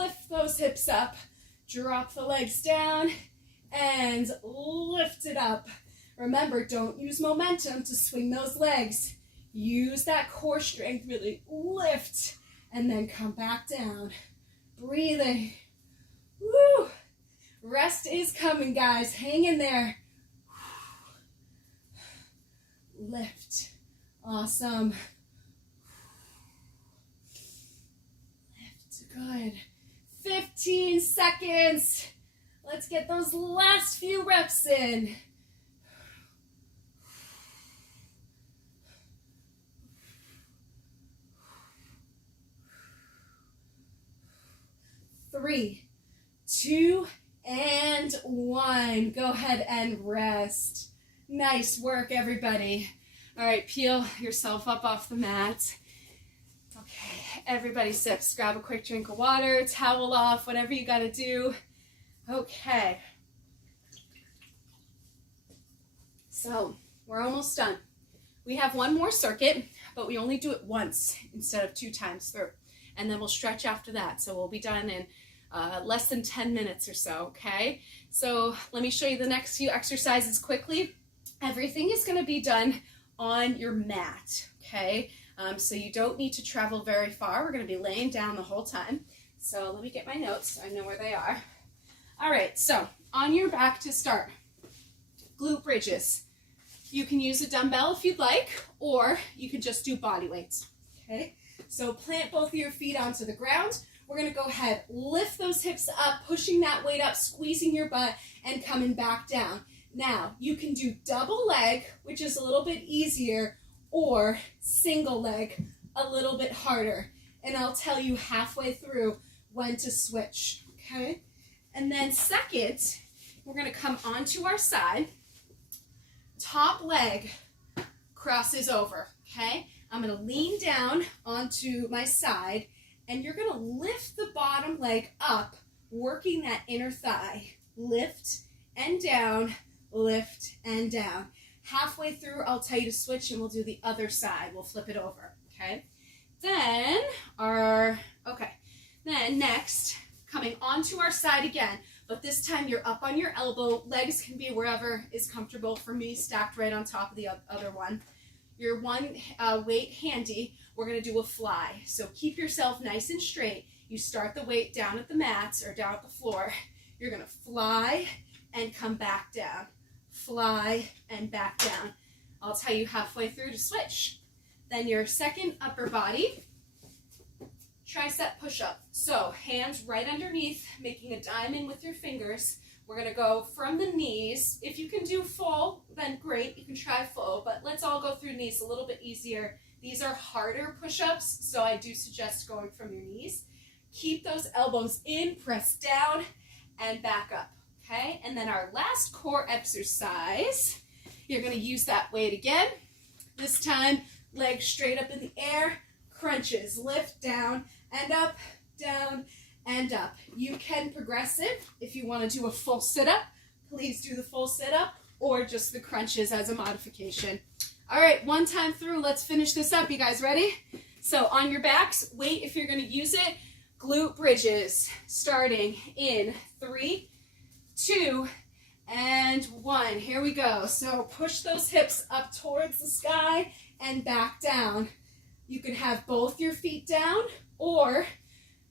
lift those hips up. Drop the legs down and lift it up. Remember, don't use momentum to swing those legs. Use that core strength, really lift, and then come back down. Breathing. Woo! Rest is coming, guys. Hang in there. Lift. Awesome. Lift. Good. 15 seconds. Let's get those last few reps in. 3, 2, and 1. Go ahead and rest. Nice work, everybody. All right, peel yourself up off the mat. Okay, everybody sips. Grab a quick drink of water, towel off, whatever you got to do. Okay. So, we're almost done. We have one more circuit, but we only do it once instead of 2 times through. And then we'll stretch after that. So we'll be done in less than 10 minutes or so, okay? So let me show you the next few exercises quickly. Everything is gonna be done on your mat, okay? So you don't need to travel very far. We're gonna be laying down the whole time. So let me get my notes so I know where they are. All right, so on your back to start, glute bridges. You can use a dumbbell if you'd like, or you can just do body weights, okay? So plant both of your feet onto the ground. We're gonna go ahead, lift those hips up, pushing that weight up, squeezing your butt, and coming back down. Now, you can do double leg, which is a little bit easier, or single leg, a little bit harder. And I'll tell you halfway through when to switch, okay? And then second, we're gonna come onto our side. Top leg crosses over, okay? I'm gonna lean down onto my side, and you're gonna lift the bottom leg up, working that inner thigh. Lift and down, lift and down. Halfway through, I'll tell you to switch, and we'll do the other side. We'll flip it over, okay? Then next, coming onto our side again, but this time you're up on your elbow. Legs can be wherever is comfortable. For me, stacked right on top of the other one. Your one weight handy, we're gonna do a fly. So keep yourself nice and straight. You start the weight down at the mats or down at the floor. You're gonna fly and come back down. Fly and back down. I'll tell you halfway through to switch. Then your second upper body, tricep push-up. So hands right underneath, making a diamond with your fingers. We're gonna go from the knees. If you can do full, then great, you can try full, but let's all go through knees, a little bit easier. These are harder push-ups, so I do suggest going from your knees. Keep those elbows in, press down, and back up, okay? And then our last core exercise, you're gonna use that weight again. This time, legs straight up in the air, crunches, lift down and up, down and up. You can progress it. If you want to do a full sit-up, please do the full sit-up or just the crunches as a modification. All right, one time through, let's finish this up. You guys ready? So on your backs, weight if you're going to use it, glute bridges, starting in 3, 2, and 1. Here we go. So push those hips up towards the sky and back down. You can have both your feet down or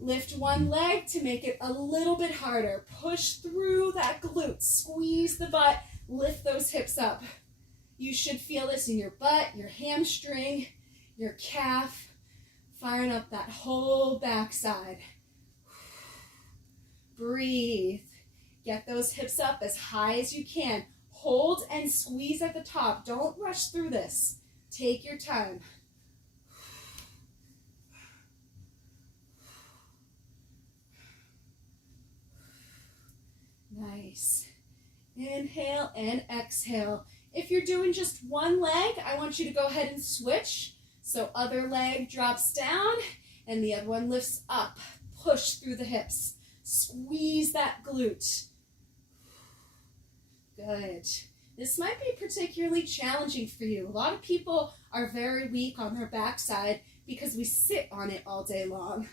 lift one leg to make it a little bit harder. Push through that glute, squeeze the butt, lift those hips up. You should feel this in your butt, your hamstring, your calf, firing up that whole backside. Breathe. Get those hips up as high as you can. Hold and squeeze at the top. Don't rush through this. Take your time. Nice. Inhale and exhale. If you're doing just one leg, I want you to go ahead and switch. So other leg drops down and the other one lifts up. Push through the hips. Squeeze that glute. Good. This might be particularly challenging for you. A lot of people are very weak on their backside because we sit on it all day long.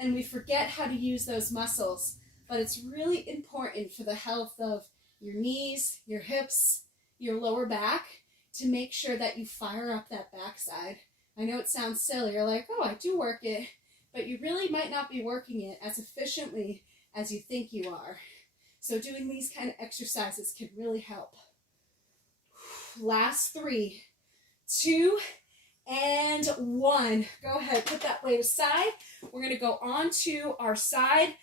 and we forget how to use those muscles. But it's really important for the health of your knees, your hips, your lower back, to make sure that you fire up that backside. I know it sounds silly. You're like, oh, I do work it, but you really might not be working it as efficiently as you think you are. So doing these kind of exercises can really help. Last 3, 2, and 1. Go ahead, put that weight aside. We're going to go onto our side.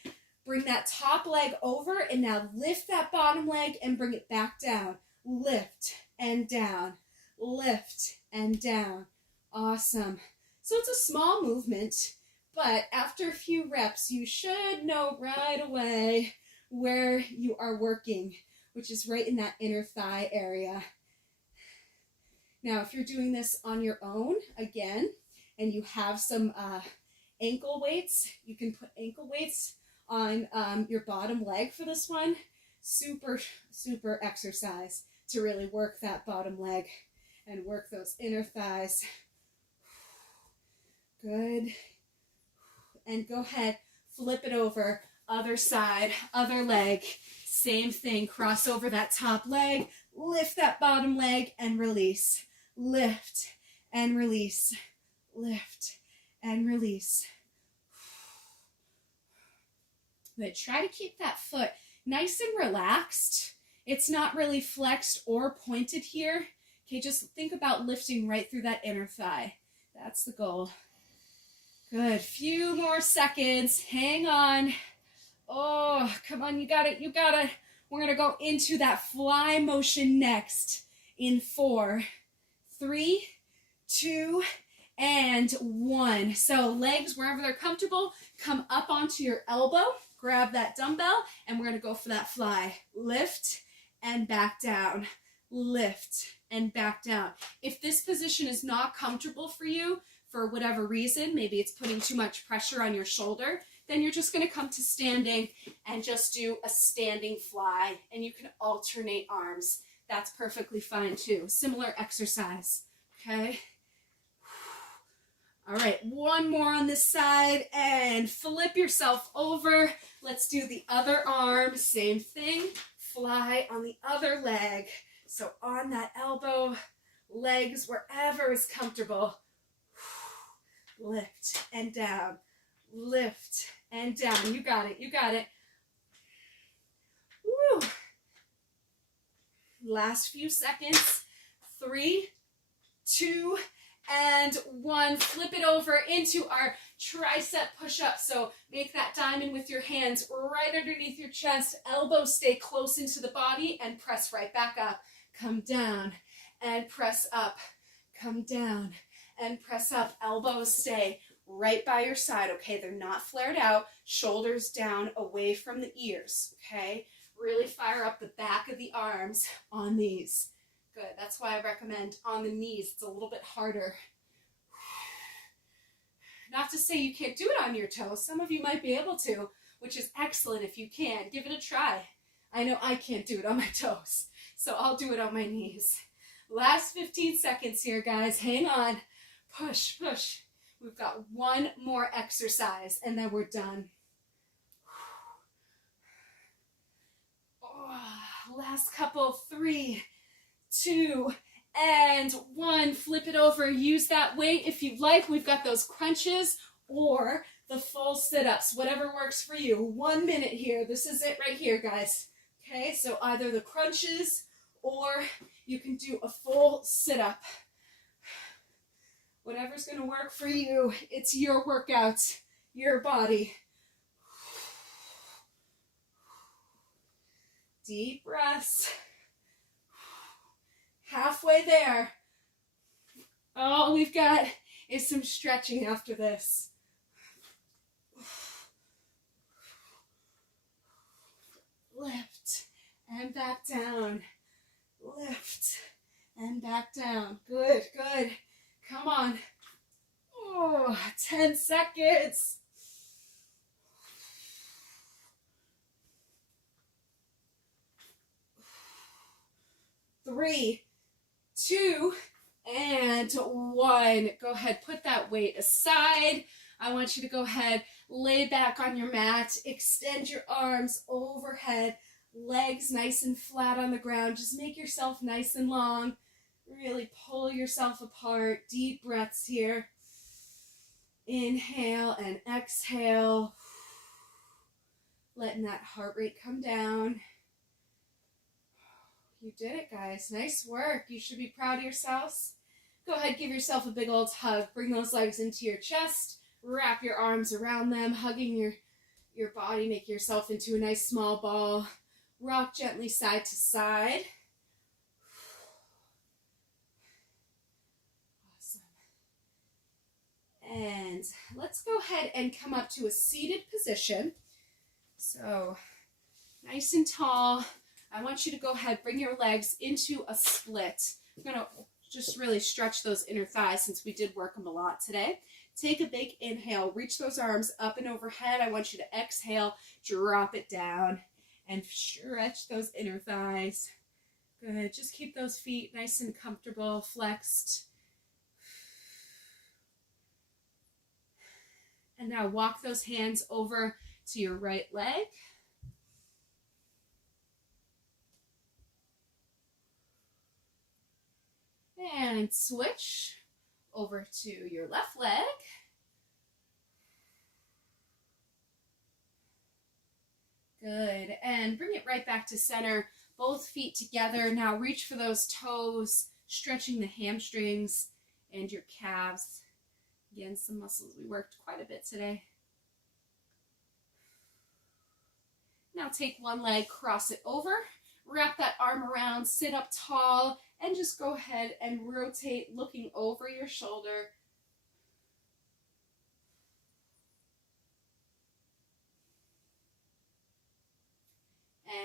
Bring that top leg over, and now lift that bottom leg and bring it back down. Lift and down. Lift and down. Awesome. So it's a small movement, but after a few reps, you should know right away where you are working, which is right in that inner thigh area. Now, if you're doing this on your own, again, and you have some ankle weights, you can put ankle weights on your bottom leg for this one. Super, super exercise to really work that bottom leg and work those inner thighs. Good. And go ahead, flip it over, other side, other leg. Same thing, cross over that top leg, lift that bottom leg and release. Lift and release. Lift and release. Good. Try to keep that foot nice and relaxed. It's not really flexed or pointed here. Okay, just think about lifting right through that inner thigh. That's the goal. Good. Few more seconds. Hang on. Oh, come on. You got it. You got it. We're going to go into that fly motion next in 4, 3, 2, and 1. So legs, wherever they're comfortable, come up onto your elbow. Grab that dumbbell, and we're going to go for that fly. Lift and back down. Lift and back down. If this position is not comfortable for you, for whatever reason, maybe it's putting too much pressure on your shoulder, then you're just going to come to standing and just do a standing fly, and you can alternate arms. That's perfectly fine too. Similar exercise, okay? All right, one more on this side, and flip yourself over. Let's do the other arm, same thing. Fly on the other leg. So on that elbow, legs wherever is comfortable. Lift and down, lift and down. You got it, you got it. Woo. Last few seconds. 3, 2, and 1. Flip it over into our tricep push-up. So make that diamond with your hands right underneath your chest. Elbows stay close into the body and press right back up. Come down and press up. Come down and press up. Elbows stay right by your side, okay? They're not flared out. Shoulders down away from the ears, okay? Really fire up the back of the arms on these. Good. That's why I recommend on the knees. It's a little bit harder. Not to say you can't do it on your toes. Some of you might be able to, which is excellent if you can. Give it a try. I know I can't do it on my toes, so I'll do it on my knees. Last 15 seconds here, guys. Hang on. Push, push. We've got one more exercise, and then we're done. Oh, last couple. 3, 2, and 1. Flip it over. Use that weight if you like. We've got those crunches or the full sit-ups, whatever works for you. 1 minute here. This is it right here, guys. Okay, so either the crunches or you can do a full sit-up. Whatever's going to work for you. It's your workout, your body. Deep breaths. Halfway there. All we've got is some stretching after this. Lift and back down. Lift and back down. Good, good. Come on. Oh, 10 seconds. 3, 2, and 1. Go ahead, put that weight aside. I want you to go ahead, Lay back on your mat. Extend your arms overhead. Legs nice and flat on the ground. Just make yourself nice and long. Really pull yourself apart. Deep breaths here. Inhale and exhale. Letting that heart rate come down. You did it, guys. Nice work. You should be proud of yourselves. Go ahead, give yourself a big old hug. Bring those legs into your chest. Wrap your arms around them, hugging your body. Make yourself into a nice small ball. Rock gently side to side. Awesome. And let's go ahead and come up to a seated position. So, nice and tall. I want you to go ahead, bring your legs into a split. I'm going to just really stretch those inner thighs since we did work them a lot today. Take a big inhale, reach those arms up and overhead. I want you to exhale, drop it down, and stretch those inner thighs. Good, just keep those feet nice and comfortable, flexed. And now walk those hands over to your right leg. And switch over to your left leg. Good. And bring it right back to center. Both feet together. Now reach for those toes, stretching the hamstrings and your calves. Again, some muscles we worked quite a bit today. Now take one leg, cross it over, wrap that arm around, sit up tall, and just go ahead and rotate looking over your shoulder.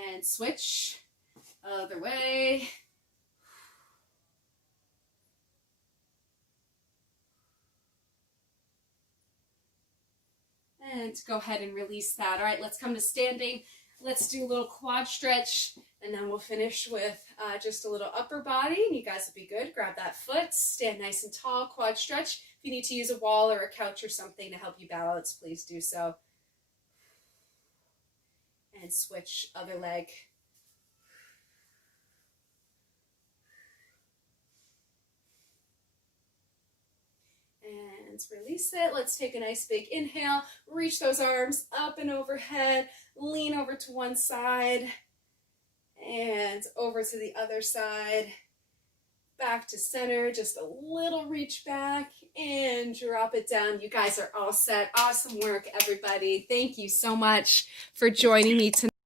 And switch, other way. And go ahead and release that. All right, let's come to standing. Let's do a little quad stretch, and then we'll finish with just a little upper body, and you guys will be good. Grab that foot, stand nice and tall, quad stretch. If you need to use a wall or a couch or something to help you balance, please do so. And switch, other leg. And release it. Let's take a nice big inhale. Reach those arms up and overhead. Lean over to one side and over to the other side. Back to center. Just a little reach back and drop it down. You guys are all set. Awesome work, everybody. Thank you so much for joining me tonight.